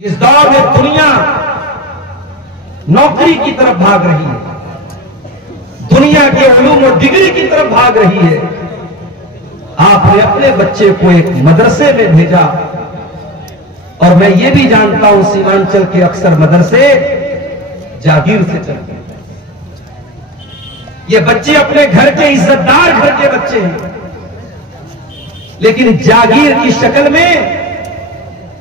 इस दौर में दुनिया नौकरी की तरफ भाग रही है, दुनिया के उलूम और डिग्री की तरफ भाग रही है। आपने अपने बच्चे को एक मदरसे में भेजा, और मैं ये भी जानता हूं सीमांचल के अक्सर मदरसे जागीर से चलते हैं। ये बच्चे अपने घर के इज्जतदार घर के बच्चे हैं, लेकिन जागीर की शक्ल में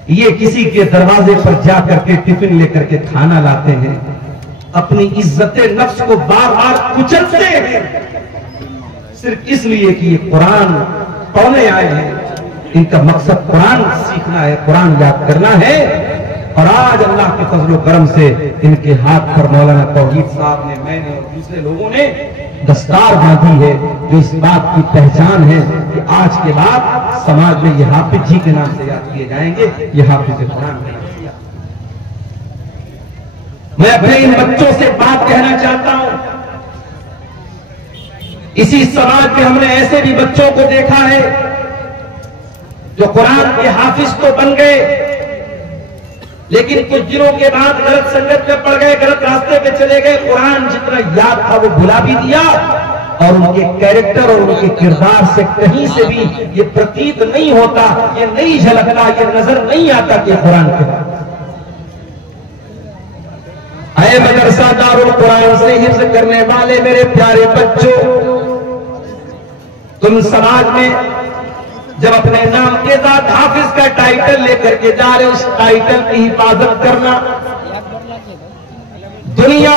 ये किसी के दरवाजे पर जाकर के टिफिन लेकर के खाना लाते हैं, अपनी इज्जत नफ्स को बार बार कुचलते हैं, सिर्फ इसलिए कि ये कुरान पढ़ने आए हैं। इनका मकसद कुरान सीखना है, कुरान याद करना है। और आज अल्लाह के फजल व करम से इनके हाथ पर मौलाना तौहीद साहब ने, मैंने और दूसरे लोगों ने दस्तार बांधी है, जो इस बात की पहचान है कि आज के बाद समाज में ये हाफिज जी के नाम से याद किए जाएंगे, ये हाफिज कुरान के नाम से याद। मैं अपने इन बच्चों से बात कहना चाहता हूं, इसी समाज में हमने ऐसे भी बच्चों को देखा है जो कुरान के हाफिज तो बन गए, लेकिन कुछ दिनों के बाद गलत संगत में पड़ गए, गलत रास्ते पे चले गए। कुरान जितना याद था वो भुला भी दिया, और उनके कैरेक्टर और उनके किरदार से कहीं से भी ये प्रतीत नहीं होता, ये नहीं झलकता, ये नजर नहीं आता कि कुरान के बाद। अय मदरसा दारुल कुरान से हिफ्ज करने वाले मेरे प्यारे बच्चों, तुम समाज में जब अपने नाम के साथ हाफिज का टाइटल लेकर के जा रहे हो, उस टाइटल की हिफाजत करना। दुनिया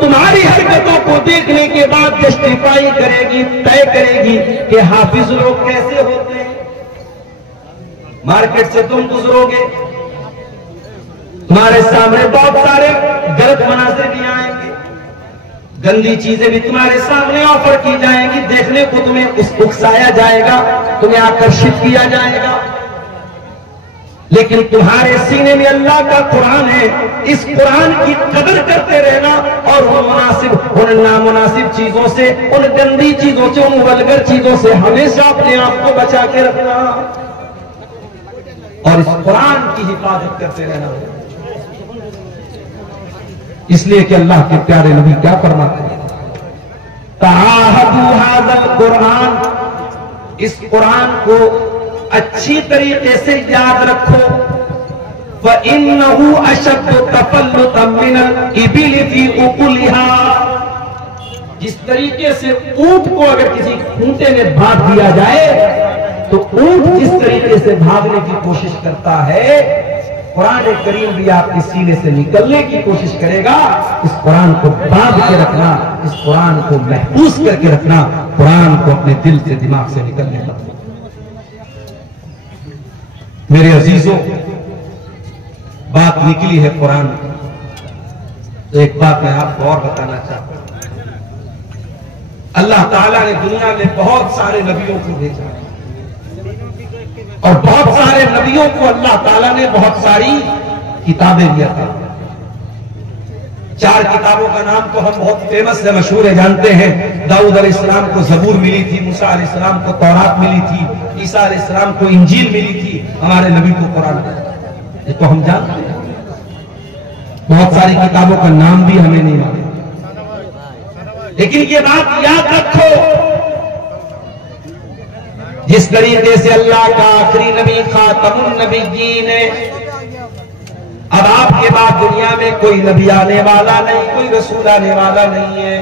तुम्हारी हरकतों को देखने के बाद जस्टिफाई करेगी, तय करेगी कि हाफिज लोग कैसे होते हैं। मार्केट से तुम गुजरोगे, तुम्हारे सामने बहुत सारे गलत मनाज़िर भी आएंगे, गंदी चीजें भी तुम्हारे सामने ऑफर की जाएंगी, देखने को तुम्हें उकसाया जाएगा, तुम्हें आकर्षित किया जाएगा। लेकिन तुम्हारे सीने में अल्लाह का कुरान है, इस कुरान की कदर करते रहना, और उन नामुनासिब चीजों से, उन गंदी चीजों से, उन वल्गर चीजों से हमेशा अपने आप को बचा के रखना, और इस कुरान की हिफाजत करते रहना। इसलिए कि अल्लाह के प्यारे नबी क्या फरमाते हैं, ताहदू हाज़ल कुरान, इस कुरान को अच्छी तरीके से याद रखो। व इन्नहु अशद्दु तफल्लुतम मिनल इबिल फी उकुलिहा, जिस तरीके से ऊंट को अगर किसी खूंटे में बांध दिया जाए तो ऊंट जिस तरीके से भागने की कोशिश करता है, कुरान करीम भी आपके सीने से निकलने की कोशिश करेगा। इस कुरान को बांध के रखना, इस कुरान को महफूज करके रखना, कुरान को अपने दिल से, दिमाग से निकलने मत दो। मेरे अजीजों, बात निकली है कुरान, तो एक बात मैं आपको और बताना चाहता हूं। अल्लाह ताला ने दुनिया में बहुत सारे नबियों को भेजा, और बहुत सारे नबियों को अल्लाह ताला ने बहुत सारी किताबें दिया था। 4 किताबों का नाम तो हम बहुत फेमस है, मशहूर है, जानते हैं। दाऊद अलैहिस्सलाम को ज़बूर मिली थी, मूसा अलैहिस्सलाम को तौरात मिली थी, ईसा अलैहिस्सलाम को इंजील मिली थी, हमारे नबी को कुरान, ये तो हम जानते हैं। बहुत सारी किताबों का नाम भी हमें नहीं मालूम, लेकिन ये बात याद रखो, जिस तरीके से अल्लाह का आखिरी नबी खातमुन नबिय्यीन है, अब आपके बाद दुनिया में कोई नबी आने वाला नहीं, कोई रसूल आने वाला नहीं है।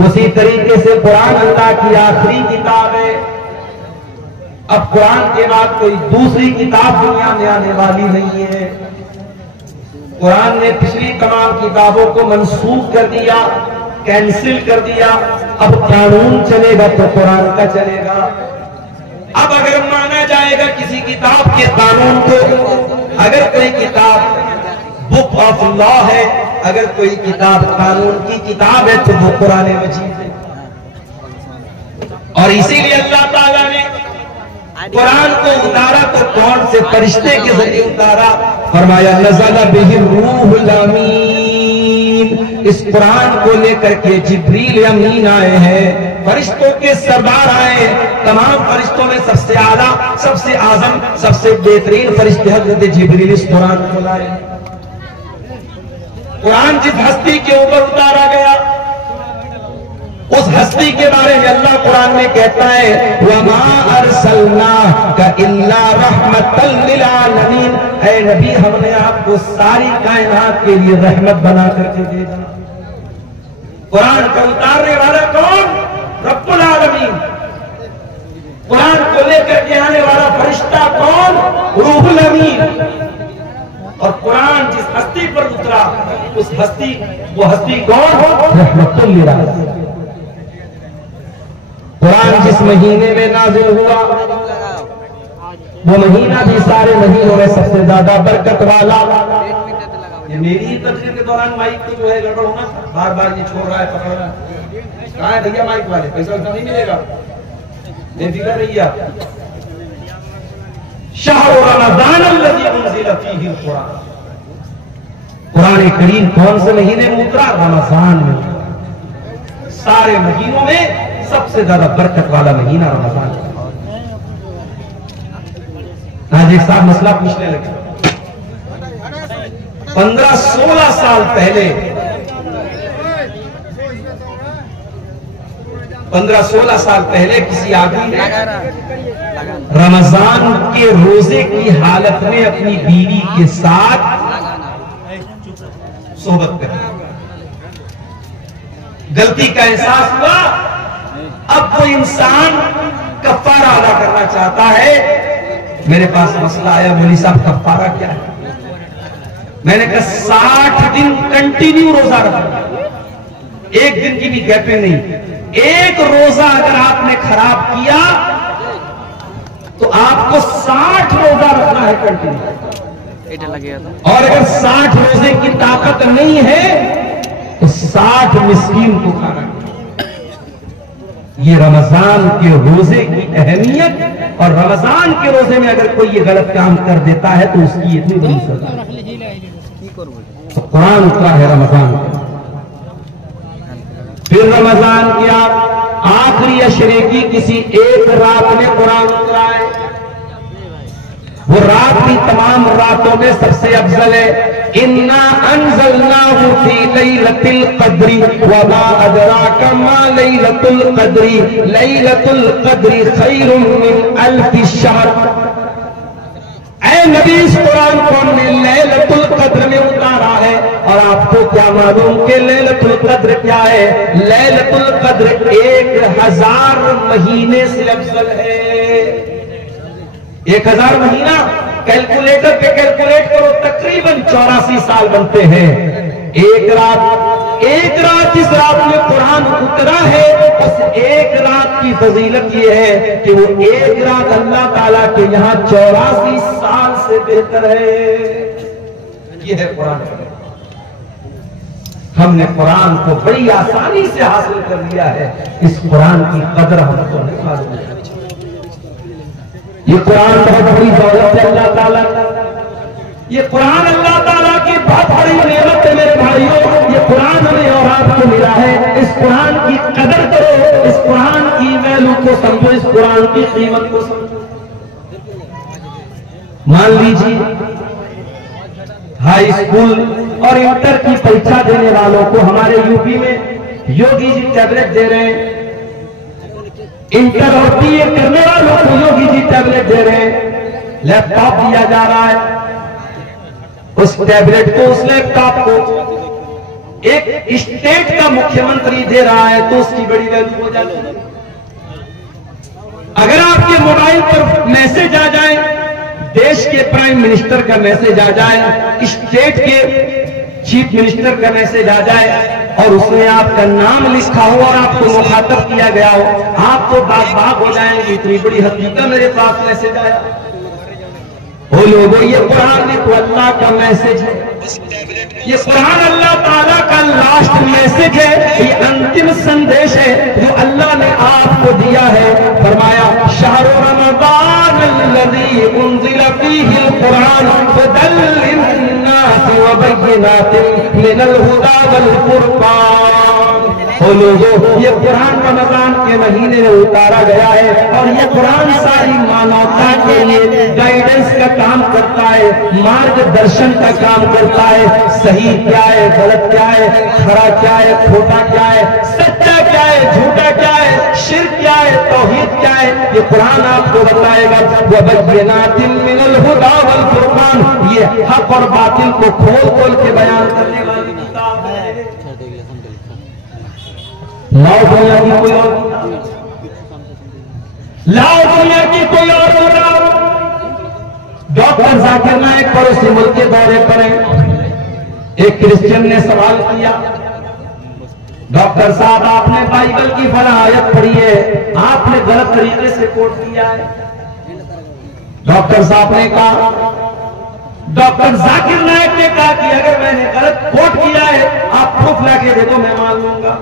उसी तरीके से कुरान अल्लाह की आखिरी किताब है। अब कुरान के बाद कोई दूसरी किताब दुनिया में आने वाली नहीं है। कुरान ने पिछली तमाम किताबों को मंसूख कर दिया, कैंसिल कर दिया। अब कानून चलेगा तो कुरान का चलेगा। अब अगर माना जाएगा किसी किताब के कानून को, अगर कोई किताब बुक ऑफ लॉ है, अगर कोई किताब कानून की किताब है, तो वो कुरान मजीद है। और इसीलिए अल्लाह ताला ने कुरान को उतारा तो कौन से फरिश्ते के जरिए उतारा, फरमाया नज़ला बिही रूहुल अमीन, इस कुरान को लेकर के जिब्रील अमीन आए हैं। फरिश्तों के सरदार आए। तमाम फरिश्तों में सबसे आला, सबसे आजम, सबसे बेहतरीन फरिश्ते हजरत जिब्रील इस कुरान को लाए। कुरान जिस हस्ती के ऊपर उतारा गया, उस हस्ती के बारे में अल्लाह कुरान में कहता है, वमा अरसलनाका इल्ला रहमतल लिल आलमीन। ऐ नबी, हमने आपको सारी कायनात के लिए रहमत बना करके भेजा। कुरान को उतारने वाला कौन? रब्बुल आलमीन। कुरान को लेकर के आने वाला फरिश्ता कौन? रूहुल अमीन। और कुरान जिस हस्ती पर उतरा, उस हस्ती, वो हस्ती कौन? रहमतुल लिल आलमीन। कुरान जिस महीने में नाजिल हुआ, वो महीना भी सारे महीनों में सबसे ज्यादा बरकत वाला। ये मेरी ही तकरीर के दौरान माइक को जो है गड़बड़ होना, बार बार ये छोड़ रहा है, पकड़ रहा है। कहाँ है भैया माइक वाले? पैसा वैसा नहीं मिलेगा, बेफिक्र रहिए आप। शहर रमज़ान अल्लज़ी उन्ज़िला फ़ीहिल कुरान। कुरान करीम कौन से महीने में उतरा? रमज़ान में। सारे महीनों में सबसे ज्यादा बरकत वाला महीना रमज़ान। आज एक साहब मसला पूछने लगे। 15-16 साल पहले, 15-16 साल पहले किसी आदमी ने रमजान के रोजे की हालत में अपनी बीवी के साथ सोबत कर, गलती का एहसास हुआ। अब वो इंसान कफ्फारा अदा करना चाहता है। मेरे पास मसला आया, मौलवी साहब कफ्फारा क्या है? मैंने कहा 60 दिन कंटिन्यू रोजा रखना, एक दिन की भी गैपिंग नहीं। एक रोजा अगर आपने खराब किया तो आपको 60 रोजा रखना है कंटिन्यू। और अगर 60 रोजे की ताकत नहीं है तो 60 मिस्कीन को खाना है। ये रमजान के रोजे की अहमियत, और रमजान के रोजे में अगर कोई ये गलत काम कर देता है तो उसकी इतनी बड़ी सजा। तो कुरान उतरा है रमजान। फिर रमजान क्या, आखिरी अशरे की किसी एक रात में कुरान उतरा है। वो रात भी तमाम रातों में सबसे अफजल है। इन्ना अंज़लनाहु फी लैलतिल क़द्री वमा अदराका मा लैलतुल क़द्री लैलतुल क़द्री खैरुम मिन अल्फि शहर। ऐ नबी, इस कुरान को हमने लैलतुल क़द्र में उतारा है। और आपको क्या मालूम कि लैलतुल क़द्र क्या है? लैलतुल क़द्र 1000 महीने से अफजल है। 1000 महीना कैलकुलेटर पे कैलकुलेट करो, तकरीबन 84 साल बनते हैं। एक रात इस रात में कुरान उतरा है। उस एक रात की फजीलत ये है कि वो एक रात अल्लाह ताला के यहाँ 84 साल से बेहतर है। ये है कुरान। हमने कुरान को बड़ी आसानी से हासिल कर लिया है। इस कुरान की कदर हमको नहीं मालूम है। ये कुरान बहुत बड़ी दौलत है अल्लाह ताला। ये कुरान अल्लाह ताला की बहुत बड़ी नेमत है मेरे भाइयों। ये कुरान हमें और आपको मिला है। इस कुरान की कदर करो, इस कुरान की वैल्यू को समझो, इस कुरान की कीमत को समझो। मान लीजिए हाई स्कूल और इंटर की परीक्षा देने वालों को हमारे यूपी में योगी जी टैबलेट दे रहे हैं। इंटर और बीए करने वालों को योगी जी टैबलेट दे रहे हैं। लैपटॉप दिया जा रहा है। उस टैबलेट को, उस लैपटॉप को एक स्टेट का मुख्यमंत्री दे रहा है तो उसकी बड़ी वैल्यू हो जाती है। अगर आपके मोबाइल पर मैसेज आ जाए, देश के प्राइम मिनिस्टर का मैसेज आ जाए, स्टेट के चीफ मिनिस्टर का मैसेज आ जाए और उसमें आपका नाम लिखा हो और आपको मुखातब किया गया हो, आप तो बाग हो जाएंगे। इतनी बड़ी हकीकत मेरे पास मैसेज आया। ओ लोगों, ये कुरान ने तो अल्लाह का मैसेज है। ये कुरान अल्लाह ताला का लास्ट मैसेज है। ये अंतिम संदेश है जो अल्लाह ने आपको दिया है। फरमाया शहर रमज़ान अल्लज़ी उन्ज़िला फ़ीहिल कुरान हुदल लिन्नास व बय्यिनातिन मिनल हुदा वल फुरक़ान। ओ लोगों, ये कुरान रमजान के महीने में उतारा गया है और ये कुरान सारी मानवता के लिए गाइडेंस का काम करता है, मार्गदर्शन का काम करता है। सही क्या है, गलत क्या है, खरा क्या है, खोटा क्या है, सच्चा क्या है, झूठा क्या है, शिर्क क्या है, तौहीद क्या है, ये कुरान आपको बताएगा। वबय्यिनातिन मिनल हुदा वल फुरकान, ये हक और बातिल को खोल खोल के बयान करने वाली किताब है। लाओ दुनिया की कोई और, लाओ दुनिया की कोई और किताब। डॉक्टर जाकिर नाइक पड़ोसी मुल्क के दौरे पर हैं। एक क्रिश्चियन ने सवाल किया, डॉक्टर साहब आपने बाइबल की फला आयत पढ़ी है, आपने गलत तरीके से कोट किया है। डॉक्टर साहब ने कहा, डॉक्टर जाकिर नाइक ने कहा कि अगर मैंने गलत कोट किया है आप प्रूफ लाके दे दो, मैं मान लूंगा।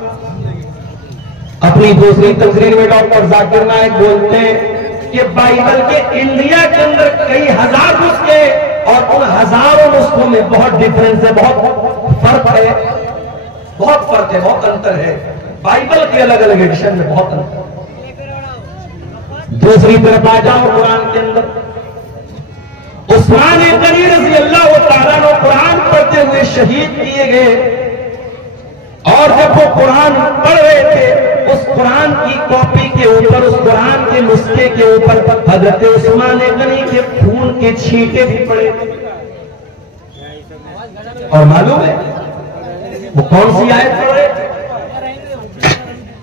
अपनी दूसरी तकरीर में डॉक्टर जाकिर नाइक बोलते हैं कि बाइबल के इंडिया के अंदर कई हजार नुस्खे और उन हजारों नुस्खों में बहुत डिफरेंस है, बहुत फर्क है, बहुत फर्क है, बहुत अंतर है। बाइबल के अलग अलग एडिशन में बहुत अंतर। दूसरी तरफ आ जाओ कुरान के अंदर, उस्मान गनी रज़ी अल्लाह तआला अन्हु कुरान पढ़ते हुए शहीद किए गए और जब वो कुरान पढ़ रहे थे उस कुरान की कॉपी के ऊपर, उस कुरान के नुस्खे के ऊपर हजरत उस्मान गनी के खून के छींटे भी पड़े। और मालूम है वो कौन सी आयत पढ़ रहे?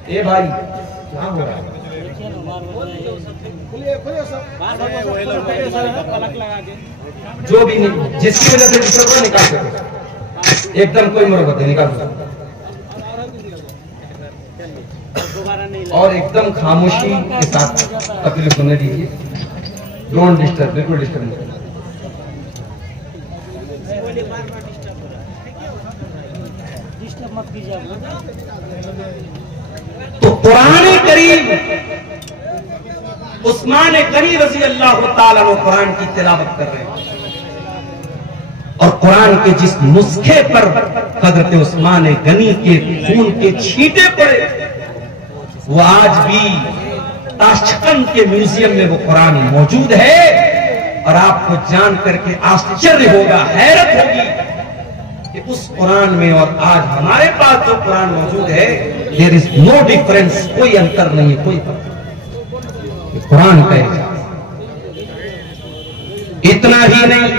ए भाई क्या हो रहा है? जो भी नहीं, जिसकी वजह से दूसरा निकाल सके, एकदम कोई मुरब्बत नहीं, निकाल सकते और एकदम खामोशी के साथ तकलीफ सुनने दीजिए। डोंट डिस्टर्ब, बिल्कुल डिस्टर्ब नहीं। तो कुरान करीम, उस्मान गनी रज़ी अल्लाह तआला अन्हु कुरान की तिलावत कर रहे हैं और कुरान के जिस नुस्खे पर हजरत उस्मान गनी के खून के छींटे पड़े वो आज भी ताशकंद के म्यूजियम में वो कुरान मौजूद है। और आपको जान करके आश्चर्य होगा, हैरत होगी कि उस कुरान में और आज हमारे पास जो कुरान मौजूद है, देयर इज नो डिफरेंस, कोई अंतर नहीं है, कोई फर्क नहीं। कुरान का इतना ही नहीं,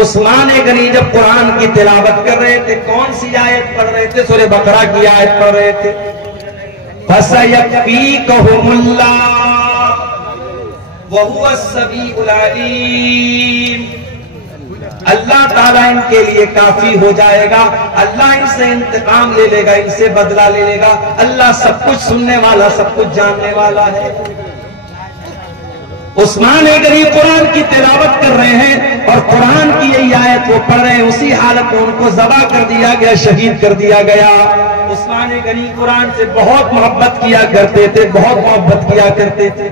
उस्मान गनी जब कुरान की तिलावत कर रहे थे, कौन सी आयत पढ़ रहे थे? सूरह बकरा की आयत पढ़ रहे थे। फसयकफीकहुमुल्लाह वहुवा अस्समीउल अलीम, अल्लाह ताला इनके लिए काफी हो जाएगा, अल्लाह इनसे इंतकाम ले लेगा, इनसे बदला ले लेगा। अल्लाह सब कुछ सुनने वाला, सब कुछ जानने वाला है। उस्मान गनी कुरान की तिलावत कर रहे हैं और कुरान की यही आयत वो पढ़ रहे हैं, उसी हालत में उनको ज़बा कर दिया गया, शहीद कर दिया गया। उस्मान गनी कुरान से बहुत मोहब्बत किया करते थे, बहुत मोहब्बत किया करते थे,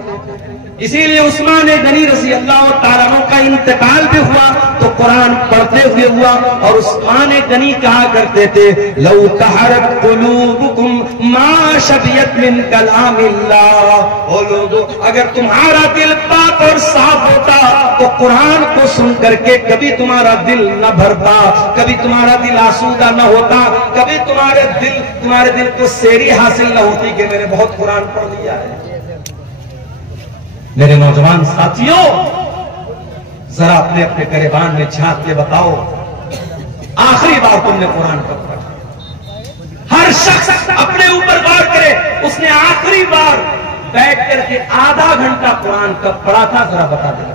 इसीलिए उस्मान गनी रज़ी अल्लाह तआला अन्हु का इंतकाल भी हुआ तो कुरान पढ़ते हुए हुआ। और उस्मान गनी कहा करते थे, लौ तहरत कुलूबुकुम मा शबियत मिन कलामिल्लाह, ओ लोगों अगर तुम्हारा दिल पाक और साफ होता तो कुरान को सुन करके कभी तुम्हारा दिल न भरता, कभी तुम्हारा दिल आसूदा न होता, कभी तुम्हारे दिल को सेरी हासिल न होती कि मैंने बहुत कुरान पढ़ लिया है। मेरे नौजवान साथियों, जरा अपने अपने गिरबान में झांक के बताओ, आखिरी बार तुमने कुरान कब पढ़ा? हर शख्स अपने ऊपर गौर करे, उसने आखिरी बार बैठ करके आधा घंटा कुरान कब पढ़ा था, जरा बता देना।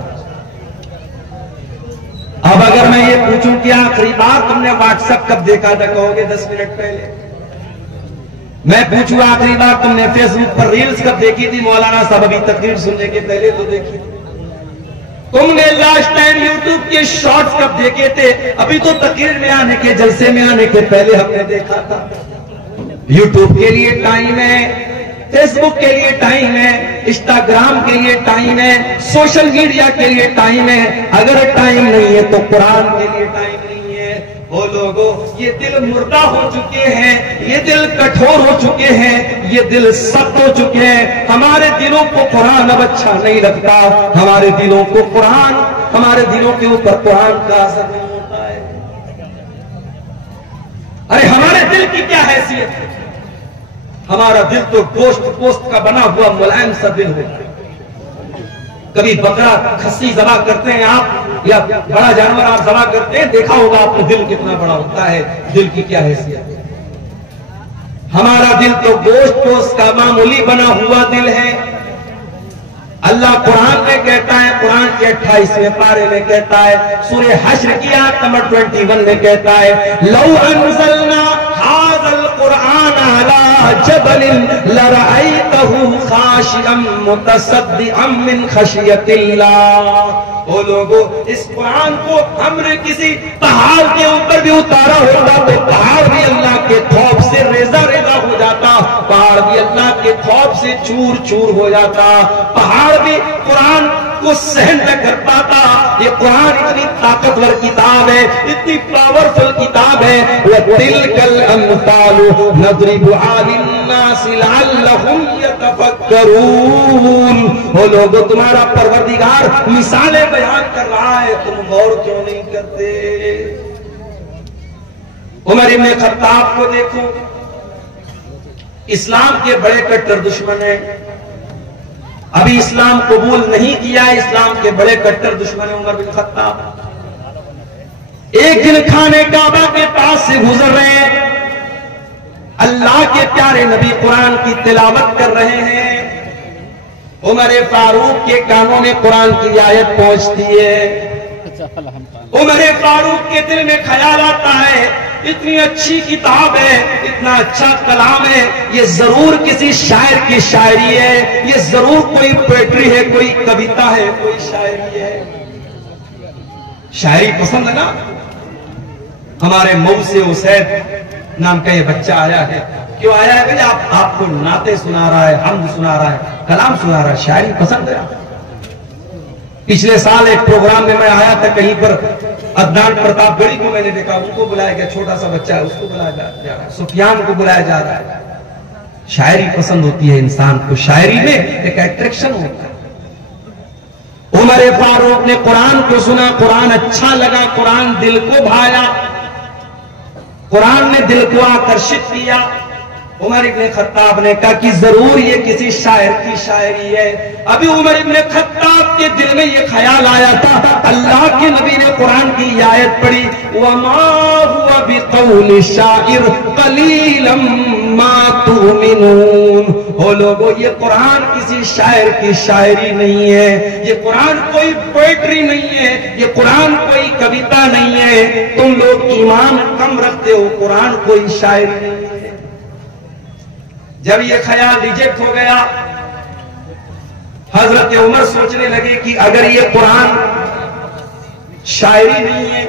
अब अगर मैं ये पूछूं कि आखिरी बार तुमने व्हाट्सएप कब देखा था, कहोगे 10 मिनट पहले। मैं पूछूं आखिरी बार तुमने फेसबुक पर रील्स कब देखी थी, मौलाना साहब अभी तकरीर सुनने के पहले तो देखी थी। तुमने लास्ट टाइम यूट्यूब के शॉर्ट्स कब देखे थे, अभी तो तकरीर में आने के, जलसे में आने के पहले हमने देखा था। यूट्यूब के लिए टाइम है, फेसबुक के लिए टाइम है, इंस्टाग्राम के लिए टाइम है, सोशल मीडिया के लिए टाइम है। अगर टाइम नहीं है तो कुरान के लिए टाइम नहीं है। ओ लोगों, ये दिल मुर्दा हो चुके हैं, ये दिल कठोर हो चुके हैं, ये दिल सख्त हो चुके हैं। हमारे दिलों को कुरान अब अच्छा नहीं लगता, हमारे दिलों को कुरान, हमारे दिलों के ऊपर कुरान का असर नहीं होता है। अरे हमारे दिल की क्या हैसियत है? हमारा दिल तो गोश्त पोस्त का बना हुआ मुलायम सा दिल होता है। कभी बकरा खस्सी ज़बा करते हैं आप, या बड़ा जानवर आप ज़बा करते हैं, देखा होगा आपको दिल कितना बड़ा होता है, दिल की क्या हैसियत है। हमारा दिल तो गोश्त पोस्त का मामूली बना हुआ दिल है। अल्लाह कुरान में कहता है, कुरान के 28वें पारे में कहता है, सूरे हश्र की आयत नंबर 21 में कहता है, लौ अंज़लना हाज़ल कुरान अला जबलिन लरअयतहु खाशिअम मुतसद्दिअम मिन खशियतिल्लाह। ओ लोगों, इस कुरान को हमने किसी पहाड़ के ऊपर भी उतारा होगा तो पहाड़ भी अल्लाह के खौफ से रेजा रेजा हो जाता, पहाड़ भी अल्लाह के खौफ से चूर चूर हो जाता, पहाड़ भी कुरान को सहन न कर पाता। ये कुरान इतनी ताकतवर किताब है, इतनी पावरफुल किताब है। वतिलकल अम्सालु नदरिबु लिन्नासि लअल्लहुम यतफक्करून। ओ लोगों, तुम्हारा परवरदिगार मिसालें बयान कर रहा है, तुम गौर क्यों नहीं करते? उमर इब्न खत्ताब को देखो, इस्लाम के बड़े कट्टर दुश्मन है, अभी इस्लाम कबूल नहीं किया, इस्लाम के बड़े कट्टर दुश्मन है उमर बिन खत्ताब। एक दिन खाने काबा के पास से गुजर रहे हैं, अल्लाह के प्यारे नबी कुरान की तिलावत कर रहे हैं। उमर फारूक के कानों में कुरान की आयत पहुंचती है। उमर फारूक के दिल में ख्याल आता है, इतनी अच्छी किताब है, इतना अच्छा कलाम है, ये जरूर किसी शायर की शायरी है, ये जरूर कोई पोएट्री है, कोई कविता है, कोई शायरी है। शायरी पसंद है ना? हमारे मऊ से उसैद नाम का ये बच्चा आया है। क्यों आया है भैया? आपको नाते सुना रहा है, हम्द सुना रहा है, कलाम सुना रहा है, शायरी पसंद है। पिछले साल एक प्रोग्राम में मैं आया था, कहीं पर अदनान प्रतापगढ़ी को मैंने देखा, उनको बुलाया गया, छोटा सा बच्चा है, उसको बुलाया जा रहा है, सुफियान को बुलाया जा रहा है। शायरी पसंद होती है इंसान को, शायरी में एक अट्रैक्शन होता है। उमर फारूक ने कुरान को सुना, कुरान अच्छा लगा, कुरान दिल को भाया, कुरान ने दिल को आकर्षित किया। उमर इब्ने खत्ताब ने कहा कि जरूर ये किसी शायर की शायरी है। अभी उमर इब्ने खत्ताब के दिल में ये ख्याल आया था, अल्लाह के नबी ने कुरान की आयत पढ़ी, वमा हुवा बिक़ौलि शाइर क़लीलम मा तुमिनून। ओ लोगों, ये कुरान किसी शायर की शायरी नहीं है, ये कुरान कोई पोएट्री नहीं है, ये कुरान कोई कविता नहीं है। तुम लोग ईमान कम रखते हो, कुरान कोई शायरी नहीं है। जब ये ख्याल रिजेक्ट हो गया, हजरत उमर सोचने लगे कि अगर ये कुरान शायरी नहीं है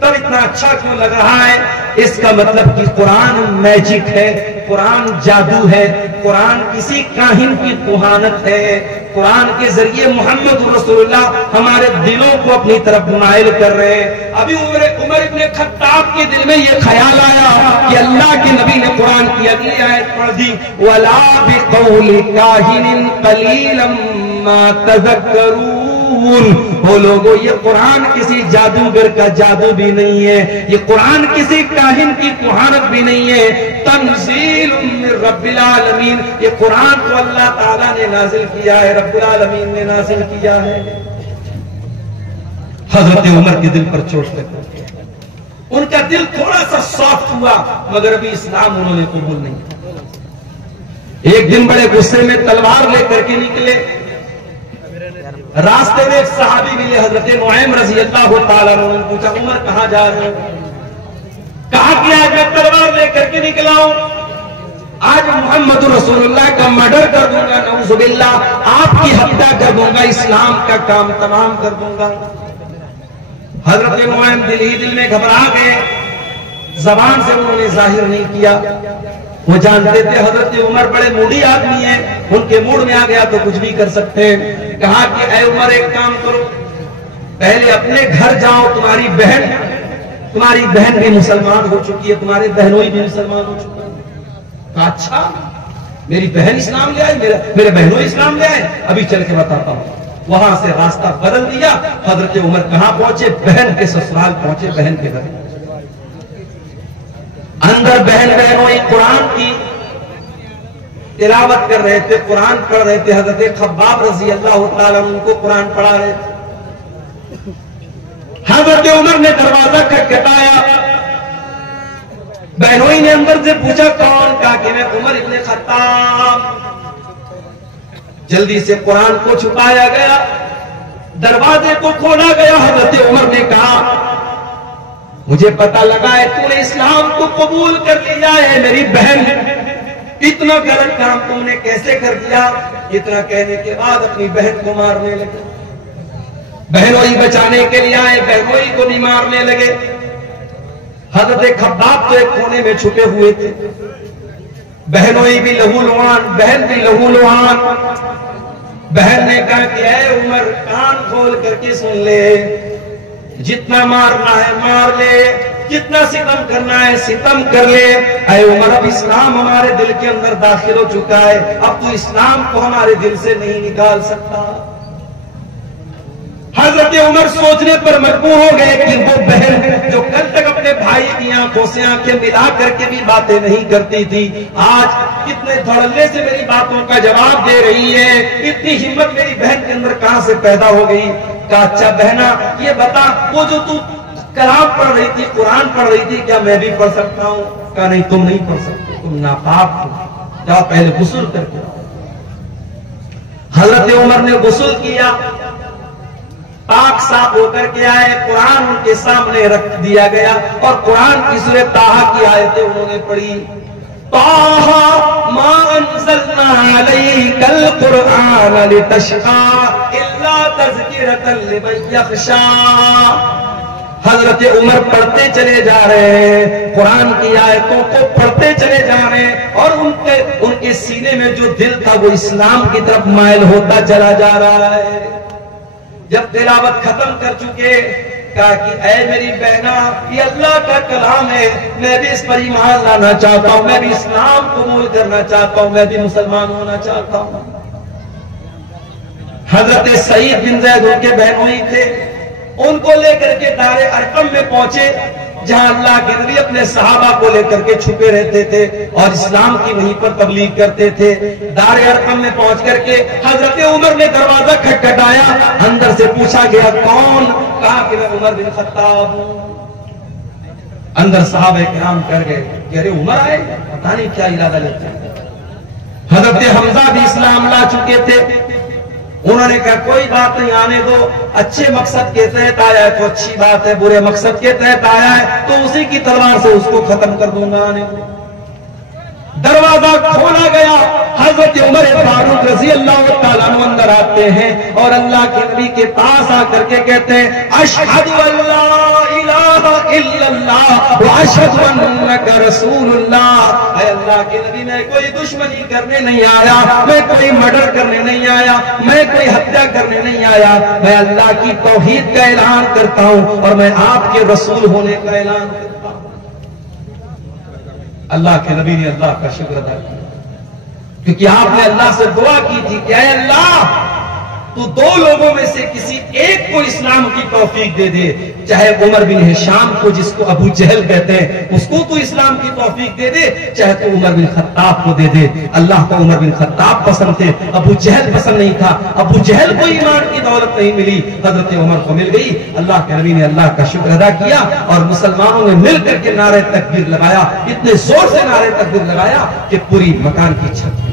तब इतना अच्छा क्यों लग रहा है? इसका मतलब कि कुरान मैजिक है, कुरान जादू है, कुरान किसी काहिन की कुहानत है। कुरान के जरिए मोहम्मद रसूलुल्लाह हमारे दिलों को अपनी तरफ माइल कर रहे हैं। अभी उमर इब्ने खत्ताब के दिल में यह ख्याल आया कि अल्लाह के नबी ने कुरान की अगली आयत पढ़ दी, वला बिक़ौलि काहिनिन क़लीलम मा तज़क्करून। वो लोगों, ये कुरान किसी जादूगर का जादू भी नहीं है, ये कुरान किसी काहिन की कुहानत भी नहीं है। तंज़ील मिन रब्बिल आलमीन, ये कुरान तो अल्लाह ताला ने नाजिल किया है, रब्बुल आलमीन ने नाजिल किया है। हजरत उमर के दिल पर चोट लगी, उनका दिल थोड़ा सा सॉफ्ट हुआ, मगर अभी इस्लाम उन्होंने कबूल नहीं किया। एक दिन बड़े गुस्से में तलवार लेकर के निकले, रास्ते में एक सहाबी मिले, हजरत नुआइम रज़ी अल्लाह ताला अन्हु। उन्होंने पूछा, उमर कहां जा रहे हो? कहा कि आज मैं तलवार लेकर के निकला हूं, आज मोहम्मद रसूलुल्लाह का मर्डर कर दूंगा, नऊजुबिल्लाह, आपकी हत्या कर दूंगा, इस्लाम का काम तमाम कर दूंगा। हजरत नुआइम दिल ही दिल में घबरा गए, जबान से उन्होंने जाहिर नहीं किया। वो जानते थे हजरत उमर बड़े मूडी आदमी हैं, उनके मूड में आ गया तो कुछ भी कर सकते हैं। कहा कि ऐ उमर, एक काम करो, पहले अपने घर जाओ, तुम्हारी बहन तुम्हारी बहन भी मुसलमान हो चुकी है, तुम्हारे बहनोई भी मुसलमान हो चुके हैं। तो अच्छा, मेरी बहन इस्लाम ले आए, मेरे बहनों इस्लाम ले आए, अभी चल के बताता हूं। वहां से रास्ता बदल दिया। हजरत उमर कहां पहुंचे? बहन के ससुराल पहुंचे, बहन के घर। अंदर बहन बहनोई कुरान की तिलावत कर रहे थे, कुरान पढ़ रहे थे। हजरत खब्बाब रजी अल्लाह तआला उनको कुरान पढ़ा रहे थे। हजरत उमर ने दरवाजा खटखटाया। बहनोई ने अंदर से पूछा कौन? कहा कि मैं उमर इब्ने खत्ताब। जल्दी से कुरान को छुपाया गया, दरवाजे को खोला गया। हजरत उमर ने कहा मुझे पता लगा है तूने इस्लाम को कबूल कर लिया है मेरी बहन, इतना गलत काम तुमने कैसे कर दिया? इतना कहने के बाद अपनी बहन को मारने लगे। बहनोई बचाने के लिए आए, बहनोई को नहीं मारने लगे। हजरत खब्बाब तो एक कोने में छुपे हुए थे। बहनोई भी लहूलुहान, बहन भी लहूलुहान। बहन ने कहा कि ऐ उमर, कान खोल करके सुन ले, जितना मारना है मार ले, जितना सितम करना है सितम कर ले। ऐ उमर, अब इस्लाम हमारे दिल के अंदर दाखिल हो चुका है, अब तू इस्लाम को हमारे दिल से नहीं निकाल सकता। हजरत उमर सोचने पर मजबूर हो गए कि वो बहन जो कल तक अपने भाई की आंखों से आंखें मिला करके भी बातें नहीं करती थी, आज कितने धड़ल्ले से मेरी बातों का जवाब दे रही है। इतनी हिम्मत मेरी बहन के अंदर कहां से पैदा हो गई? कहा अच्छा बहना, ये बता, वो जो तू कलाम पढ़ रही थी, कुरान पढ़ रही थी, क्या मैं भी पढ़ सकता हूं? कहा नहीं, तुम नहीं पढ़ सकते, तुम नापाक हो, जाओ पहले गुस्ल करके। हजरत उमर ने गुस्ल किया, पाक साफ होकर के आए, कुरान उनके सामने रख दिया गया और कुरान की सूरह ताहा की आयतें उन्होंने पढ़ी। ताहा मा अंज़लना अलैकल कुरआन लितशक़ा इल्ला तज़किरतन लिमन यख़शा। हजरत उमर पढ़ते चले जा रहे हैं, कुरान की आयतों को पढ़ते चले जा रहे हैं और उनके सीने में जो दिल था वो इस्लाम की तरफ माइल होता चला जा रहा है। जब तिलावत खत्म कर चुके, कहा कि ऐ मेरी बहना, ये अल्लाह का कलाम है, मैं भी इस पर ईमान लाना चाहता हूं, मैं भी इस्लाम कबूल करना चाहता हूं, मैं भी मुसलमान होना चाहता हूं। हजरत सईद बिन ज़ैद उनके बहनोई थे, उनको लेकर के दारे अरकम में पहुंचे, जहां अल्लाह के नबी अपने सहाबा को लेकर के छुपे रहते थे और इस्लाम की वहीं पर तबलीग करते थे। दारे अरकम में पहुंच करके हजरत उमर ने दरवाजा खटखटाया, अंदर से पूछा गया कौन? कहा कि मैं उमर बिन खत्ताब हूं। अंदर साहबे किराम कर गए कि अरे उमर आए, पता नहीं क्या इरादा लेते हैं। हजरत हमजा भी इस्लाम ला चुके थे, उन्होंने कहा कोई बात नहीं, आने दो, अच्छे मकसद के तहत आया है तो अच्छी बात है, बुरे मकसद के तहत आया है तो उसी की तलवार से उसको खत्म कर दूंगा, आने दो। दरवाजा खोला गया, हजरत उमर फारूक रज़ी अल्लाह तआला अन्हु अंदर आते हैं और अल्लाह के नबी के पास आकर के कहते हैं अशहदु अल्ला इलाहा इल्लल्लाह व अशहदु अन्नका रसूलुल्लाह। ऐ अल्लाह के नबी, मैं कोई दुश्मनी करने नहीं आया, मैं कोई मर्डर करने नहीं आया, मैं कोई हत्या करने नहीं आया, मैं अल्लाह की तौहीद का ऐलान करता हूं और मैं आपके रसूल होने का ऐलान करता हूं। अल्लाह के नबी ने अल्लाह का शुक्र अदा किया, क्योंकि आपने अल्लाह से दुआ की थी कि अल्लाह तू दो लोगों में से किसी एक को इस्लाम की तौफीक दे दे, चाहे उमर बिन हिशाम को, जिसको अबू जहल कहते हैं, उसको तू इस्लाम की तौफीक दे दे, चाहे तू उमर बिन खत्ताब को दे दे। अल्लाह को उमर बिन खत्ताब पसंद थे, अबू जहल पसंद नहीं था। अबू जहल को ईमान की दौलत नहीं मिली, हजरत उमर को मिल गई। अल्लाह के नबी ने अल्लाह का शुक्र अदा किया और मुसलमानों ने मिलकर के नारे तकबीर लगाया, इतने जोर से नारे तकबीर लगाया कि पूरी मकान की छत।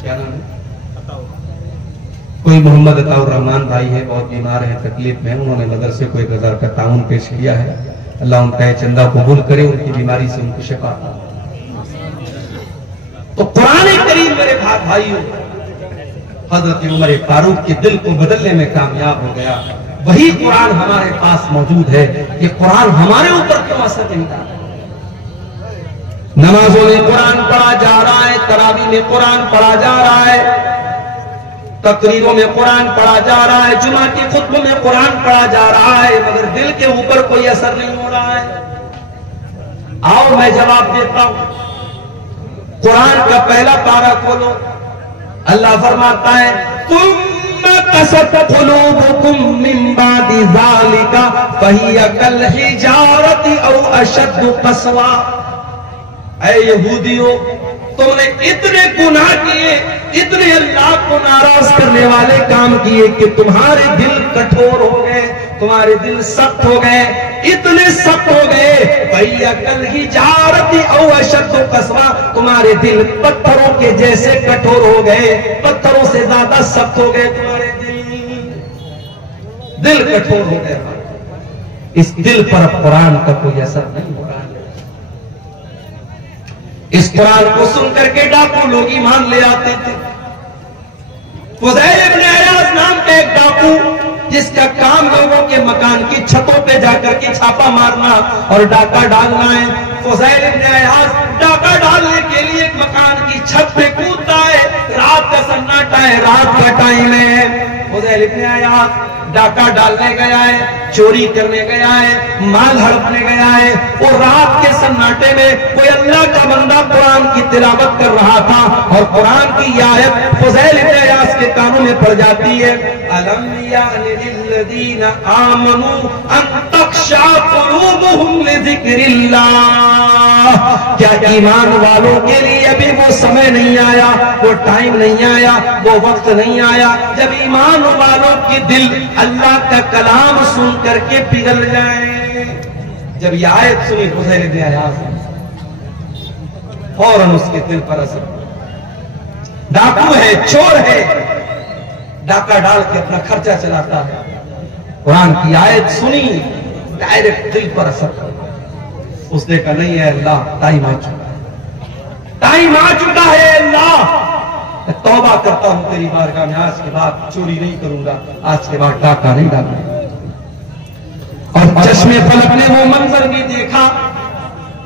क्या नाम है? कोई मोहम्मद अताउर रहमान भाई है, बहुत बीमार है, तकलीफ में, उन्होंने मदरसे को 1000 का ताउन पेश किया है। अल्लाह उनका चंदा कबूल करे, उनकी बीमारी से उनको शिफा। तो कुरान करीम मेरे भाइयों, हजरत उमर फारूक के दिल को बदलने में कामयाब हो गया। वही कुरान हमारे पास मौजूद है। ये कुरान हमारे ऊपर क्यों असर नहीं डालता? नमाजों में कुरान पढ़ा जा रहा है, तरावी में कुरान पढ़ा जा रहा है, तकरीरों में कुरान पढ़ा जा रहा है, जुमा के खुतबों में कुरान पढ़ा जा रहा है, मगर दिल के ऊपर कोई असर नहीं हो रहा है। आओ मैं जवाब देता हूं। कुरान का पहला पारा खोलो, अल्लाह फरमाता है तुम कसत कुलूबुकुम मिन बादि ज़ालिका फहिया कल हिजारति औ अशद्दु कसवा। ऐ यहूदियों, तुमने इतने गुनाह किए, इतने अल्लाह को नाराज करने वाले काम किए कि तुम्हारे दिल कठोर हो गए, तुम्हारे दिल सख्त हो गए, इतने सख्त हो गए भैया कल ही जारती औ अशद्दु कसवा, तुम्हारे दिल पत्थरों के जैसे कठोर हो गए, पत्थरों से ज्यादा सख्त हो गए तुम्हारे दिल कठोर हो गए। इस दिल पर अब कुरान का कोई असर नहीं हो रहा है। इस कुरान को सुन करके डाकू लोग ईमान ले आते थे। फुज़ैल इब्न अयाज़ नाम के एक डाकू, जिसका काम लोगों के मकान की छतों पे जाकर के छापा मारना और डाका डालना है। फुज़ैल इब्न अयाज़ डाका डालने के लिए एक मकान की छत पे कूदता है। रात का सन्नाटा है, रात का टाइम है। फुज़ैल इब्न अयाज़ डाका डालने गया है, चोरी करने गया है, माल हड़पने गया है, और रात के सन्नाटे में कोई अल्लाह का बंदा कुरान की तिलावत कर रहा था और कुरान की आयत फुज़ैल इब्न अयाज़ के कानों में पड़ जाती है। अलम यानि लिल्लज़ीना आमनू अन तख्शा कुलूबुहुम लिज़िक्रिल्लाह, क्या ईमान वालों के लिए अभी वो समय नहीं आया, वो टाइम नहीं आया, वो वक्त नहीं आया जब ईमान वालों के दिल अल्लाह का कलाम सुन करके पिघल जाए। जब ये आयत सुनी फुज़ैल इब्न अयाज़, फौरन उसके दिल पर असर। डाकू है, चोर है, डाका डाल के अपना खर्चा चलाता है। कुरान की आयत सुनी, डायरेक्ट दिल पर असर। उसने कहा नहीं है अल्लाह, टाइम आ चुका है, टाइम आ चुका है अल्लाह, मैं तौबा करता हूं तेरी बारगाह में, आज के बाद चोरी नहीं करूंगा, आज के बाद डाका नहीं डालूंगा। और चश्मे पलक ने वो मंजर भी देखा।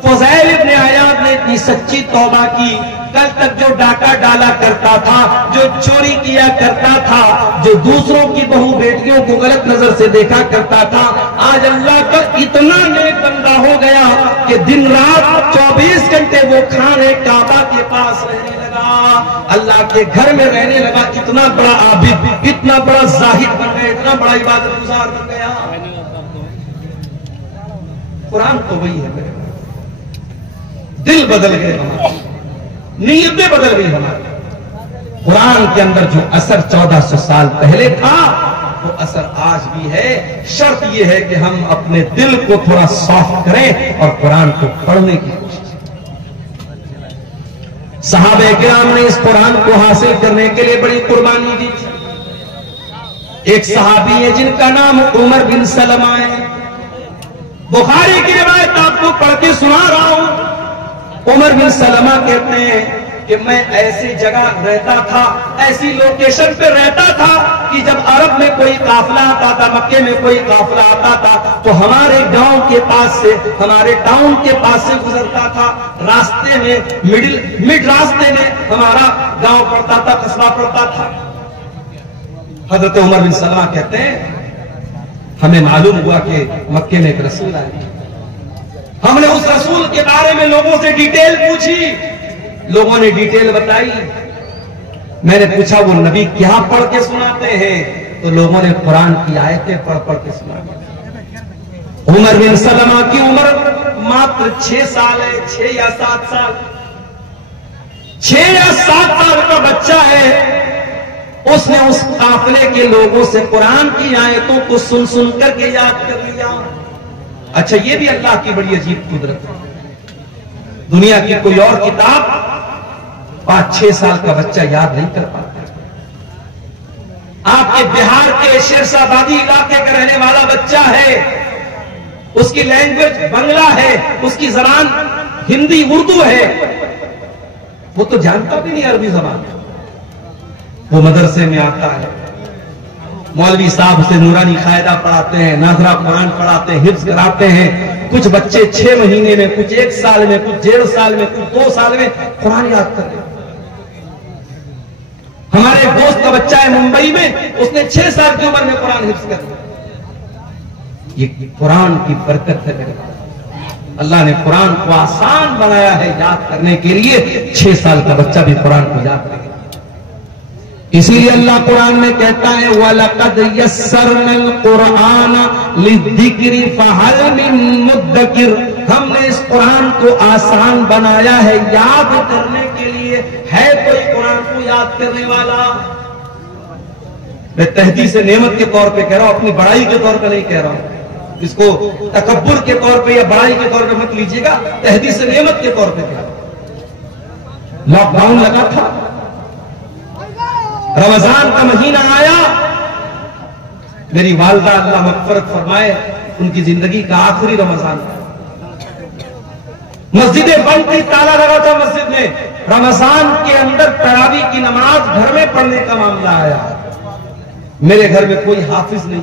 फुज़ैल इब्न अयाज़ ने इतनी सच्ची तौबा की, कल तक जो डाका डाला करता था, जो चोरी किया करता था, जो दूसरों की बहू बेटियों को गलत नजर से देखा करता था, आज अल्लाह का इतना नेक बंदा हो गया कि दिन रात 24 घंटे वो खाने काबा के पास रहने लगा, अल्लाह के घर में रहने लगा। इतना बड़ा आबिद, इतना बड़ा जाहिद बन गया, इतना बड़ा इबादत गुजार बन गया। कुरान तो वही है मेरे, दिल बदल गए हमारे, नीयतें बदल गई हमारी। कुरान के अंदर जो असर 1400 साल पहले था वो असर आज भी है। शर्त यह है कि हम अपने दिल को थोड़ा सॉफ्ट करें और कुरान को पढ़ने की कोशिश करें। सहाबे किराम ने इस कुरान को हासिल करने के लिए बड़ी कुर्बानी दी थी। एक सहाबी है जिनका नाम उमर बिन सलमा है। बुखारी की रिवायत आपको पढ़ के सुना रहा हूं। उमर बिन सलमा कहते हैं कि मैं ऐसी जगह रहता था, ऐसी लोकेशन पे रहता था कि जब अरब में कोई काफिला आता था, मक्के में कोई काफिला आता था, तो हमारे गांव के पास से, हमारे टाउन के पास से गुजरता था। रास्ते में मिड रास्ते में हमारा गांव पड़ता था, कस्बा पड़ता था। हजरत उमर बिन सलमा कहते हैं हमें मालूम हुआ कि मक्के में एक रसूल आए। हमने उस रसूल के बारे में लोगों से डिटेल पूछी, लोगों ने डिटेल बताई। मैंने पूछा वो नबी क्या पढ़ के सुनाते हैं, तो लोगों ने कुरान की आयतें पढ़ के सुनाई। उमर बिन सलमा की उम्र मात्र 6 साल है, 6 या 7 साल, 6 या 7 साल का बच्चा है। उसने उस काफिले के लोगों से कुरान की आयतों को सुन सुन करके याद कर लिया। अच्छा, ये भी अल्लाह की बड़ी अजीब कुदरत है। दुनिया की कोई और किताब 5-6 साल का बच्चा याद नहीं कर पाता। आपके बिहार के शेरशाबादी इलाके का रहने वाला बच्चा है, उसकी लैंग्वेज बंगला है, उसकी जबान हिंदी उर्दू है, वो तो जानता भी नहीं अरबी जबान। वो मदरसे में आता है, मौलवी साहब उसे नूरानी कायदा पढ़ाते हैं, नाजरा कुरान पढ़ाते हैं, हिफ्ज कराते हैं। कुछ बच्चे 6 महीने में, कुछ 1 साल में, कुछ 1.5 साल में, कुछ 2 साल में कुरान याद कर ले। हमारे दोस्त का बच्चा है मुंबई में, उसने 6 साल की उम्र में कुरान हिफ्ज कर लिया। ये कुरान की बरकत है मेरे पास। अल्लाह ने कुरान को आसान बनाया है याद करने के लिए। 6 साल का बच्चा भी कुरान को याद करेगा। इसीलिए अल्लाह कुरान में कहता है वलक़द यस्सरनल कुरान लिज़िक्रि फहल मिन मुद्दकिर। हमने इस कुरान को आसान बनाया है याद करने के लिए। है कोई कुरान को याद करने वाला? मैं तहदी से नेमत के तौर पे कह रहा हूं, अपनी बड़ाई के तौर पे नहीं कह रहा हूं। इसको तकब्बुर के तौर पे या बड़ाई के तौर पे मत लीजिएगा, तहदी से नेमत के तौर पे कह रहा हूं। लॉकडाउन लगा था, रमजान का महीना आया, मेरी वालिदा अल्लाह मग़फ़िरत फरमाए, उनकी जिंदगी का आखिरी रमजान था। मस्जिदें बंद थी, ताला लगा था मस्जिद में। रमजान के अंदर तरावी की नमाज घर में पढ़ने का मामला आया। मेरे घर में कोई हाफिज नहीं,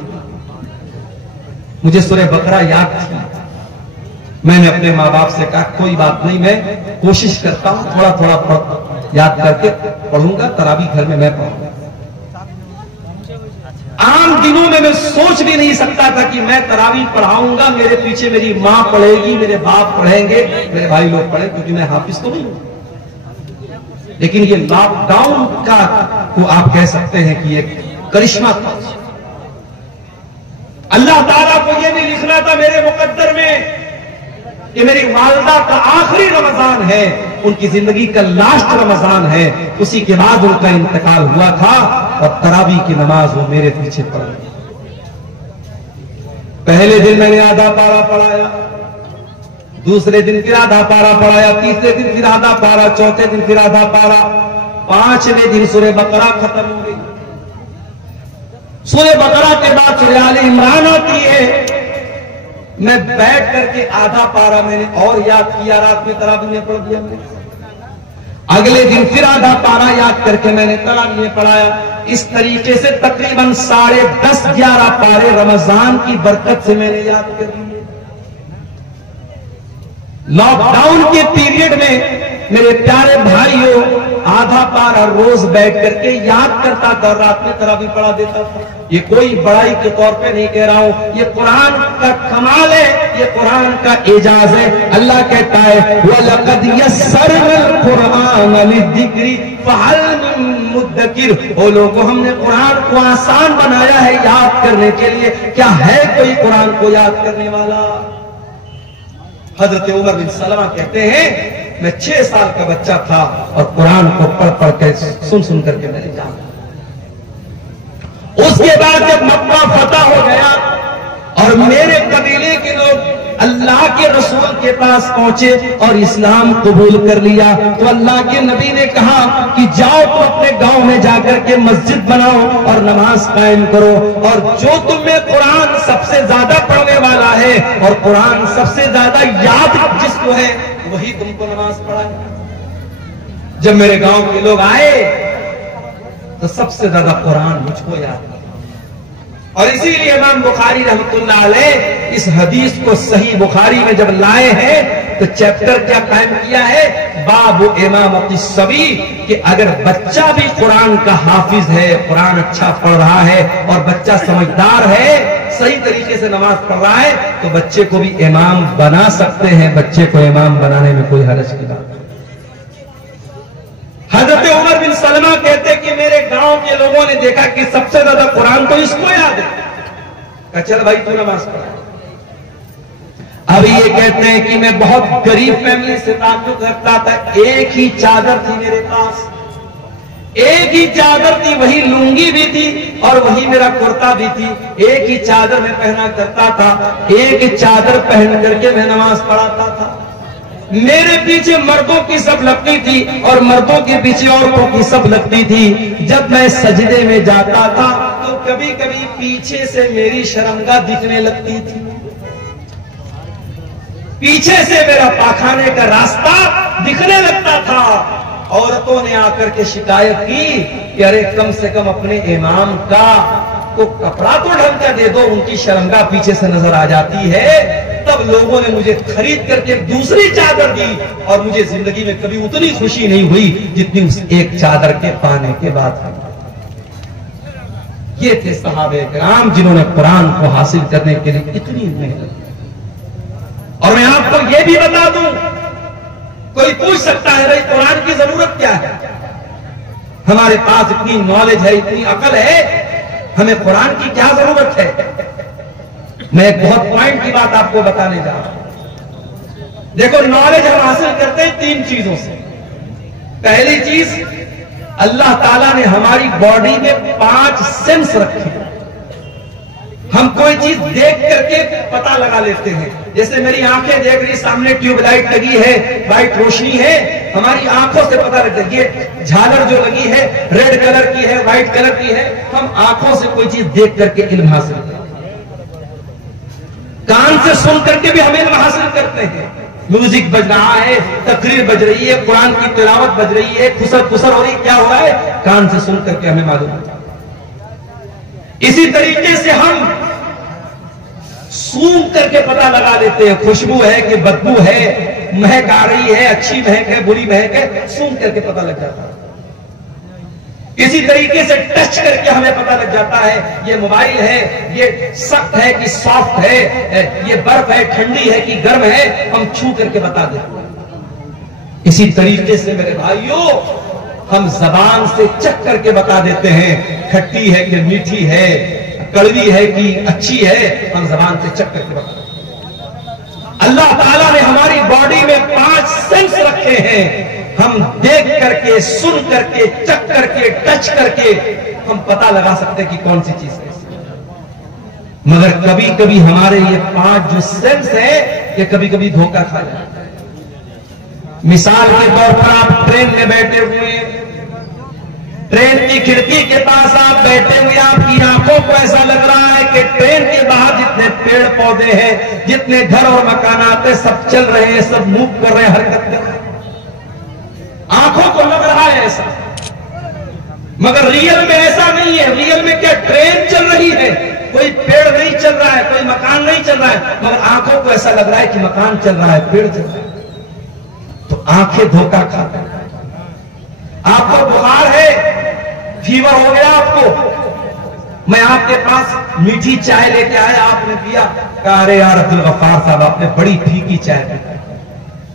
मुझे सूरह बकरा याद थी। मैंने अपने माँ बाप से कहा कोई बात नहीं, मैं कोशिश करता हूं, थोड़ा थोड़ा याद करके पढ़ूंगा, तरावी घर में मैं पढ़ूंगा। आम दिनों में मैं सोच भी नहीं सकता था कि मैं तरावी पढ़ाऊंगा, मेरे पीछे मेरी मां पढ़ेगी, मेरे बाप पढ़ेंगे, मेरे भाई लोग पढ़े, क्योंकि मैं हाफिज तो नहीं हूं। लेकिन ये लॉकडाउन का तो आप कह सकते हैं कि एक करिश्मा था। अल्लाह ताला को यह भी लिखना था मेरे मुकद्दर में कि मेरी वालिदा का आखिरी रमजान है, उनकी जिंदगी का लास्ट रमजान है। उसी के बाद उनका इंतकाल हुआ था और तरावी की नमाज वो मेरे पीछे पढ़ गई। पहले दिन मैंने आधा पारा पढ़ाया, दूसरे दिन फिर आधा पारा पढ़ाया, तीसरे दिन फिर आधा पारा, चौथे दिन फिर आधा पारा, 5वें दिन सूरह बकरा खत्म हो गई। सूरह बकरा के बाद सूरह आले इमरान आती है। मैं बैठ करके आधा पारा मैंने और याद किया, रात में तरावी में पढ़ दिया मैंने। अगले दिन फिर आधा पारा याद करके मैंने तरावी में पढ़ाया। इस तरीके से तकरीबन 10:30-11 पारे रमजान की बरकत से मैंने याद कर लिए। लॉकडाउन के पीरियड में मेरे प्यारे भाइयों, आधा पारा रोज बैठ करके याद करता था, रात में तरावी पढ़ा देता था। ये कोई बड़ाई के तौर पे नहीं कह रहा हूं, ये कुरान का कमाल है, ये कुरान का एजाज है। अल्लाह कहता है वलक़द यस्सरनल कुरान लिज़िक्रि फहल मिन मुद्दकिर। ओ लोगों, हमने कुरान को आसान बनाया है याद करने के लिए, क्या है कोई कुरान को याद करने वाला? हजरत उमर बिन सलमा कहते हैं मैं 6 साल का बच्चा था और कुरान को पढ़ पढ़ के सुन करके मैंने जाना। उसके बाद जब मक्का फतह हो गया और मेरे कबीले के लोग अल्लाह के रसूल के पास पहुंचे और इस्लाम कबूल कर लिया, तो अल्लाह के नबी ने कहा कि जाओ तो अपने गांव में जाकर के मस्जिद बनाओ और नमाज कायम करो, और जो तुम्हें कुरान सबसे ज्यादा पढ़ने वाला है और कुरान सबसे ज्यादा याद जिसको है वही तुमको नमाज पढ़ाए। जब मेरे गांव के लोग आए तो सबसे ज्यादा कुरान मुझको याद था। और इसीलिए इमाम बुखारी रहमतुल्लाह अलैह इस हदीस को सही बुखारी में जब लाए हैं तो चैप्टर क्या कायम किया है, बाबु इमामती सभी, कि अगर बच्चा भी कुरान का हाफिज है, कुरान अच्छा पढ़ रहा है और बच्चा समझदार है, सही तरीके से नमाज पढ़ रहा है, तो बच्चे को भी इमाम बना सकते हैं। बच्चे को इमाम बनाने में कोई हरज की बात नहीं। हजरत उमर बिन सलमा कहते कि मेरे गांव के लोगों ने देखा कि सबसे ज्यादा कुरान तो इसको याद है, कहा चल भाई तू नमाज पढ़। अब ये कहते हैं कि मैं बहुत गरीब फैमिली से ताल्लुक रखता था, एक ही चादर थी मेरे पास, एक ही चादर थी, वही लुंगी भी थी और वही मेरा कुर्ता भी थी, एक ही चादर में पहना करता था, एक चादर पहन करके मैं नमाज पढ़ाता था। मेरे पीछे मर्दों की सब लगती थी और मर्दों के पीछे औरतों की सब लगती थी। जब मैं सजदे में जाता था तो कभी कभी पीछे से मेरी शर्मगाह दिखने लगती थी, पीछे से मेरा पाखाने का रास्ता दिखने लगता था। औरतों ने आकर के शिकायत की कि कि अरे कम से कम अपने इमाम का तो कपड़ा तो ढंग का दे दो, उनकी शर्मगाह पीछे से नजर आ जाती है। तब लोगों ने मुझे खरीद करके दूसरी चादर दी और मुझे जिंदगी में कभी उतनी खुशी नहीं हुई जितनी उस एक चादर के पाने के बाद। ये थे सहाबे किराम जिन्होंने कुरान को हासिल करने के लिए इतनी मेहनत। और मैं आपको ये भी बता दूं, कोई पूछ सकता है भाई कुरान की जरूरत क्या है, हमारे पास इतनी नॉलेज है, इतनी अकल है, हमें कुरान की क्या जरूरत है। मैं एक बहुत पॉइंट की बात आपको बताने जा रहा हूं। देखो, नॉलेज हम हासिल करते हैं 3 चीजों से। पहली चीज, अल्लाह ताला ने हमारी बॉडी में 5 सेंस रखे हैं। हम कोई चीज देख करके पता लगा लेते हैं। जैसे मेरी आंखें देख रही, सामने ट्यूबलाइट लगी है, वाइट रोशनी है, हमारी आंखों से पता लगता है। ये झालर जो लगी है रेड कलर की है, व्हाइट कलर की है, हम आंखों से कोई चीज देख करके इल्म हासिल करते हैं। कान से सुन करके भी हम इल्म हासिल करते हैं। म्यूजिक बज रहा है, तकरीर बज रही है, कुरान की तिलावत बज रही है, खुसर खुसर हो रही, क्या हो रहा है, कान से सुन करके हमें मालूम होता है। इसी तरीके से हम सूंघ करके पता लगा लेते हैं, खुशबू है कि बदबू है, महक आ रही है, अच्छी महक है, बुरी महक है, सूंघ करके पता लग जाता है। इसी तरीके से टच करके हमें पता लग जाता है ये मोबाइल है, ये सख्त है कि सॉफ्ट है, ये बर्फ है, ठंडी है कि गर्म है, हम छू करके बता देते हैं। इसी तरीके से मेरे भाइयों, हम जबान से चख करके बता देते हैं खट्टी है कि मीठी है, कड़वी है कि अच्छी है, हम जबान से चख करके बता देते हैं। अल्लाह ताला ने हमारी बॉडी में 5 सेंस रखे हैं। हम देख करके, सुन करके, चख करके, टच करके हम पता लगा सकते हैं कि कौन सी चीज है। मगर कभी कभी हमारे ये 5 जो सेंस है, ये कभी कभी धोखा खा जाता है। मिसाल के तौर पर आप ट्रेन में बैठे हुए, ट्रेन की खिड़की के पास आप बैठे हुए, आपकी आंखों को ऐसा लग रहा है कि ट्रेन के बाहर जितने पेड़ पौधे हैं, जितने घर और मकानात हैं, सब चल रहे हैं, सब मूव कर रहे हैं, हरकत कर रहे हैं। आंखों को लग रहा है ऐसा, मगर रियल में ऐसा नहीं है। रियल में क्या, ट्रेन चल रही है, कोई पेड़ नहीं चल रहा है, कोई मकान नहीं चल रहा है, मगर आंखों को ऐसा लग रहा है कि मकान चल रहा है, पेड़ चल रहा है। तो आंखें धोखा खाती हैं। आपको बुखार है, फीवर हो गया आपको, मैं आपके पास मीठी चाय लेके आया, आपने पिया, कहा अरे यार अब्दुल गफ्फार साहब आपने बड़ी फीकी चाय पी।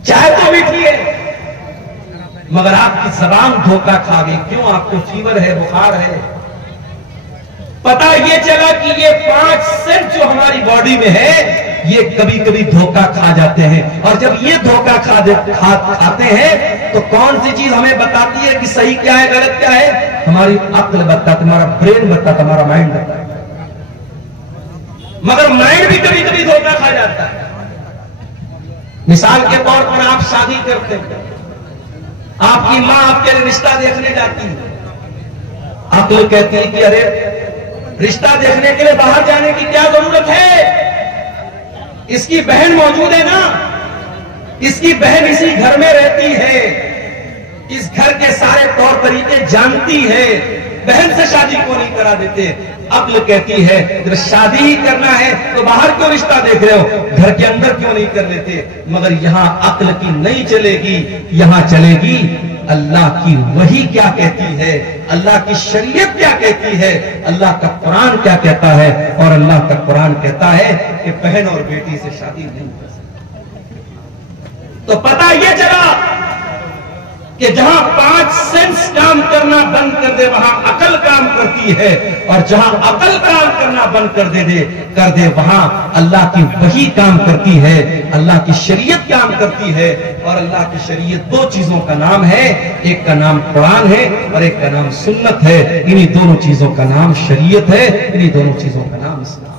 चाय तो मीठी है, मगर आपकी जबान धोखा खा गई। क्यों? आपको फीवर है, बुखार है। पता ये चला कि ये 5 सेंस जो हमारी बॉडी में है, ये कभी कभी धोखा खा जाते हैं। और जब ये धोखा खाते हैं तो कौन सी चीज हमें बताती है कि सही क्या है, गलत क्या है? हमारी अक्ल बताती, हमारा ब्रेन बताता, हमारा माइंड बताता। मगर माइंड भी कभी कभी धोखा खा जाता है। मिसाल के तौर पर आप शादी करते हैं, आपकी मां आपके लिए रिश्ता देखने जाती है, अक्ल कहती है कि अरे रिश्ता देखने के लिए बाहर जाने की क्या जरूरत है, इसकी बहन मौजूद है ना, इसकी बहन इसी घर में रहती है, इस घर के सारे तौर तरीके जानती है, बहन से शादी क्यों नहीं करा देते? अक्ल कहती है अगर शादी ही करना है तो बाहर क्यों रिश्ता देख रहे हो, घर के अंदर क्यों नहीं कर लेते? मगर यहां अक्ल की नहीं चलेगी, यहां चलेगी अल्लाह की वही क्या कहती है, अल्लाह की शरीयत क्या कहती है, अल्लाह का कुरान क्या कहता है। और अल्लाह का कुरान कहता है कि बहन और बेटी से शादी नहीं कर सकती। तो पता यह चला कि जहां 5 सेंस काम करना बंद कर दे, वहां अकल काम करती है, और जहां अकल काम करना बंद कर दे वहां अल्लाह की वही काम करती है, अल्लाह की शरीयत काम करती है। और अल्लाह की शरीयत 2 चीजों का नाम है, एक का नाम कुरान है और एक का नाम सुन्नत है। इन्हीं दोनों चीजों का नाम शरीयत है, इन्हीं दोनों चीजों का नाम इस्लाम।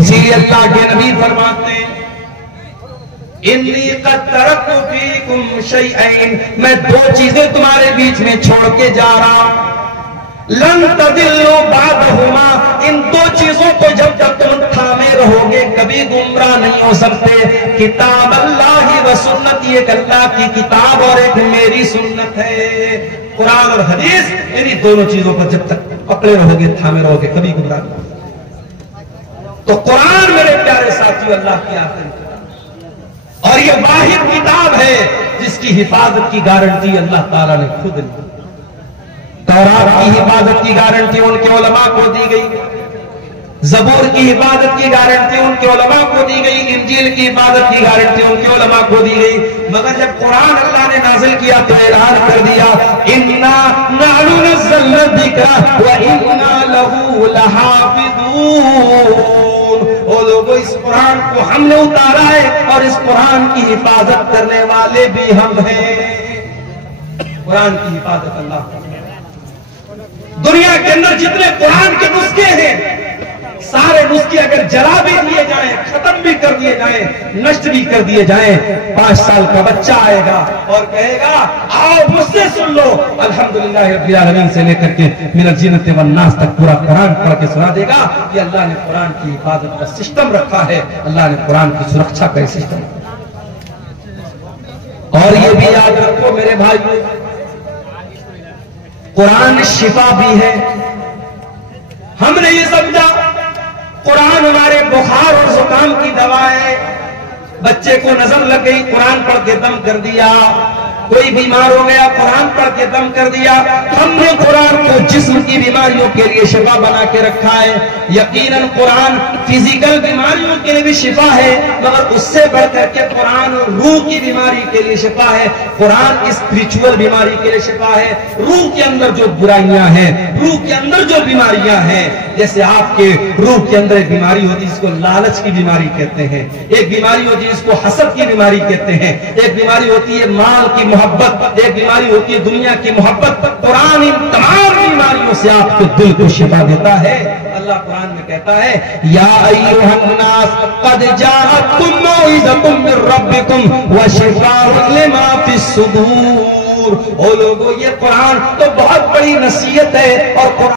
इसीलिए अल्लाह के नबी फरमाते हैं इन्नी क़द तरक्तु फ़ीकुम शैअन, मैं 2 चीजें तुम्हारे बीच में छोड़ के जा रहा हूं, लन तदिल्लु बादहुमा, इन 2 चीजों को जब तक तुम थामे रहोगे कभी गुमराह नहीं हो सकते। किताब अल्लाह व सुन्नत, एक अल्लाह की किताब और एक मेरी सुन्नत है। कुरान और हदीस, इन्हीं दोनों चीजों पर जब तक पकड़े रहोगे, थामे रहोगे, कभी गुमराह नहीं। तो कुरान मेरे प्यारे साथियों अल्लाह की आखिरी किताब, और ये वाहिद किताब है जिसकी हिफाजत की गारंटी अल्लाह ताला ने खुद ली। तौरात की हिफाजत की गारंटी उनके उलमा को दी गई, ज़बूर की हिफाजत की गारंटी उनके उलमा को दी गई, इंजील की हिफाजत की गारंटी उनके उलमा को दी गई। मगर जब कुरान अल्लाह ने नाज़िल किया तो ऐलान कर दिया, इन्ना नहनु नज़्ज़लना ज़िक्रा व इन्ना लहू लहाफ़िज़ून। ओ लोगों, इस कुरान को हमने उतारा है और इस कुरान की हिफाजत करने वाले भी हम हैं। कुरान की हिफाजत अल्लाह कर। दुनिया के अंदर जितने कुरान के नुस्खे हैं, सारे नुस्खे अगर जला भी दिए जाएं, खत्म भी कर दिए जाएं, नष्ट भी कर दिए जाएं, 5 साल का बच्चा आएगा और कहेगा आओ मुझसे सुन लो, अल्हम्दुलिल्लाह रब्बिल आलमीन से लेकर के मिनल जिन्नति वन नास तक पूरा कुरान पढ़ के सुना देगा कि अल्लाह ने कुरान की हिफाजत का सिस्टम रखा है, अल्लाह ने कुरान की सुरक्षा का सिस्टम। और ये भी याद रखो मेरे भाइयों, कुरान शिफा भी है। हमने ये समझा कुरान हमारे बुखार और जुकाम की दवा है। बच्चे को नजर लग गई, कुरान पढ़ के दम कर दिया। कोई बीमार हो गया, कुरान पढ़ के दम कर दिया। हमने कुरान को जिस्म की बीमारियों के लिए शिफा बना के रखा है। यकीनन कुरान फिजिकल बीमारियों के लिए भी शिफा है, मगर उससे बढ़कर के कुरान रूह की बीमारी के लिए शिफा है। कुरान स्पिरिचुअल बीमारी के लिए शिफा है। रूह के अंदर जो बुराइयां हैं, रूह के अंदर जो बीमारियां हैं, जैसे आपके रूह के अंदर एक बीमारी होती है जिसको लालच की बीमारी कहते हैं, एक बीमारी होती है जिसको हसद की बीमारी कहते हैं, एक बीमारी होती है माल की मोहब्बत, एक बीमारी होती है दुनिया की मोहब्बत। कुरान इन तमाम बीमारियों से आपके दिल को शिफा देता है। अल्लाह कुरान में कहता है, या अय्युहन्नास क़द जाअतकुम मौइज़तुम मिर रब्बिकुम व शिफ़ाउन लिमा फ़िस सुदूर। ओ लोगों, ये कुरान तो बहुत बड़ी नसीहत है और